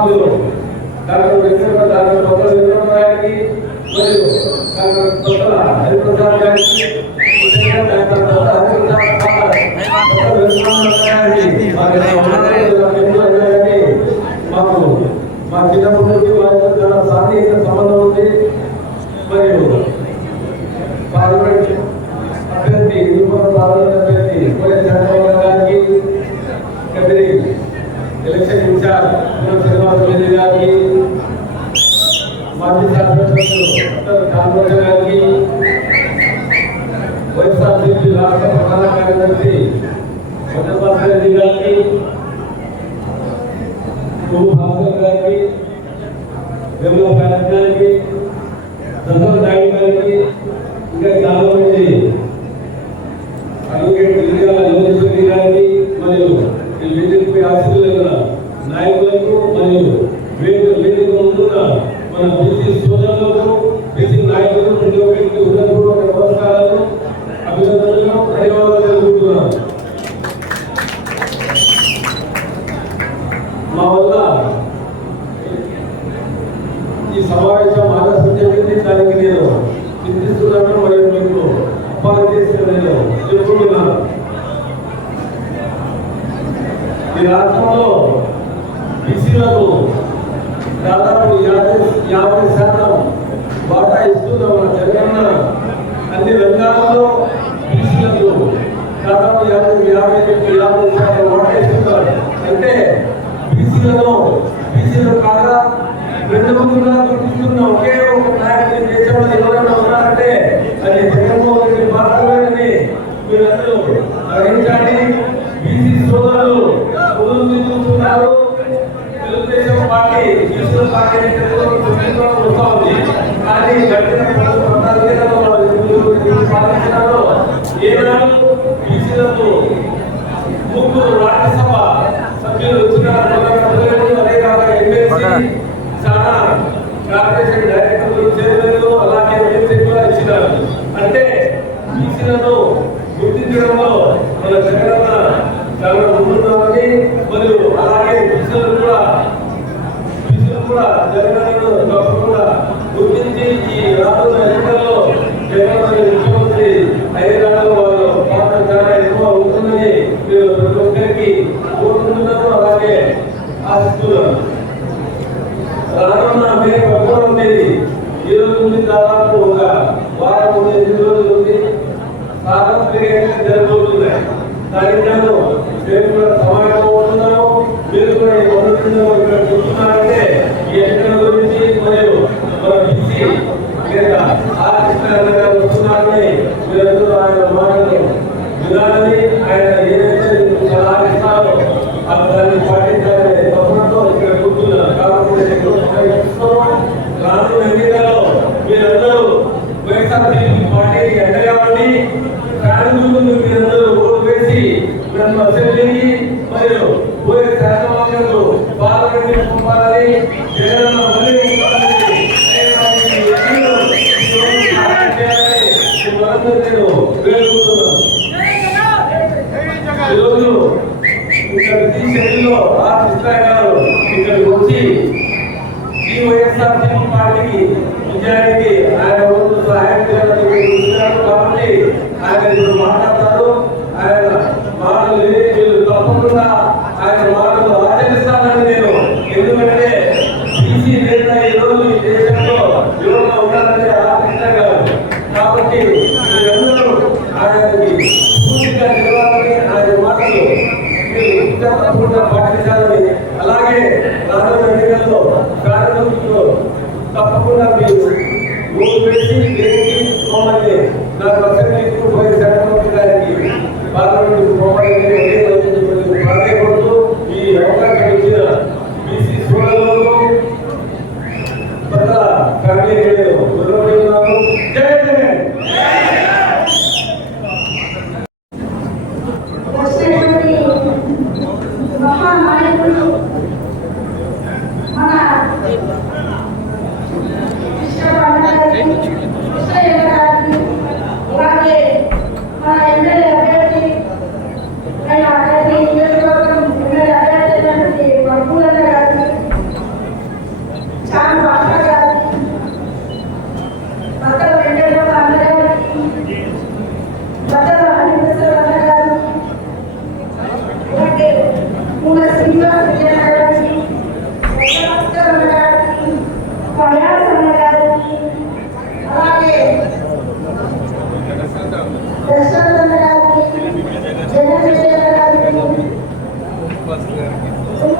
కార్యనిర్వాహకులు doctor doctor కొత్త వెంకట మరియు doctor కొత్త హరిప్రసాద్ గారికి డాక్టర్ కొత్త హరిప్రసాద్ కొత్త వెంకట గారికి వారి వందనాలు గారికి మాకు మా చిన్నప్పటి నుండి వారితో చాలా సాన్నిహిత సంబంధం ఉంది మరియు పార్లమెంట్ అభ్యర్థి హిందూపురం పార్లమెంట్ అభ్యర్థి వైఎస్ చంద్రబాబు గారికి కదిరి ఎలక్షన్ ఇన్ఛార్జ్ శ్రీనివాస రెడ్డి గారికి మాజీ శాసనసభ్యులు డాక్టర్ కామరాజ గారికి వైఎస్ఆర్సీపీ రాష్ట్ర ప్రధాన కార్యదర్శి చంద్రబాబు రెడ్డి గారికి ప్రభు భాస్కర్ గారికి విమల భారత్ గారికి దశరథ నాయుడు గారికి ఇంకా చాలా మంది అడ్వకేట్ గిరిజాల యోగేశ్వరి గారికి మరియు ఈ బీజేపీ ఆశీర్వాద నాయకులకు మరియు వేదిక వేదిక ముందున్న మన బీసీ సోదరులకు బీసీ నాయకులకు ప్రతి ఒక్కరికి ఉన్నప్పుడు రాష్ట్రంలో బీసీలకు దాదాపు యాభై యాభై శాతం కానీ గడిచిన ఏనాడు బీసీలకు ముగ్గురు రాజ్యసభ సభ్యులు చాలా కార్పొరేషన్ డైరెక్టర్లు చైర్మన్లు అలాగే కూడా ఇచ్చినారు. అంటే బీసీలను గుర్తించడంలో మన జగనన్న చాలా ముందున్నామని మరియు అలాగే బీసీలు కూడా బీసీలు కూడా జగనన్నను తప్పకుండా గుర్తించి ఈ రానున్న ఎన్నికల్లో జగనన్న ముఖ్యమంత్రి అయ్యేదాకా వాళ్ళు పాత్ర చాలా ఎక్కువ ఉంటుందని మీరు ప్రతి ఒక్కరికి కోరుకుంటున్నాను అలాగే ఆశిస్తున్నాను రానున్న మే పదమూడవ తేదీ ఈ రోజు నుండి దాదాపు ఒక వారం నుండి ఎనిమిది రోజులు ఉంది సార్వత్రిక జరగబోతున్నాయి దానికి గాను మేము కూడా సమావేశం మీరు కూడా ఈ మొదటి ఇక్కడ చూస్తున్నారంటే ఈ ఎన్నికల గురించి మరియు మన బీసీ లేదా ముందు మీరందరూ ఓటు వేసి నన్ను అసెంబ్లీకి మరియు పోయే శాసనసభ్యులు పార్లమెంట్ పంపాలని జగనన్న ఈరోజు ఇక్కడ ఆ గారు ఇక్కడికి వచ్చి ఈ పార్టీకి ఆయన వంతు సహాయం చేయాలని మీరు చూస్తున్నారు కాబట్టి ఆయన ఇప్పుడు మాట్లాడతారు ఆయన మాటలు విని మీరు తప్పకుండా ఆయన మాటలు ఆచరిస్తానని నేను ఎందుకంటే బీసీ నేత ఈ రోజు ఈ దేశంలో యువత ఉన్నారంటే ఆ కృష్ణ గారు కాబట్టి మీరందరూ ఆయనకి పూర్తిగా నిలవాలని ఆయన మాటలు మీరు తప్పకుండా పాటించాలని అలాగే రానున్న ఎన్నికల్లో కార్యకర్తలు తప్పకుండా మీరు ఓటు వేసి దేనికి పోమని నాకు అసెంబ్లీ పోయి చంద్రబాబు గారికి పార్లమెంట్ పోమని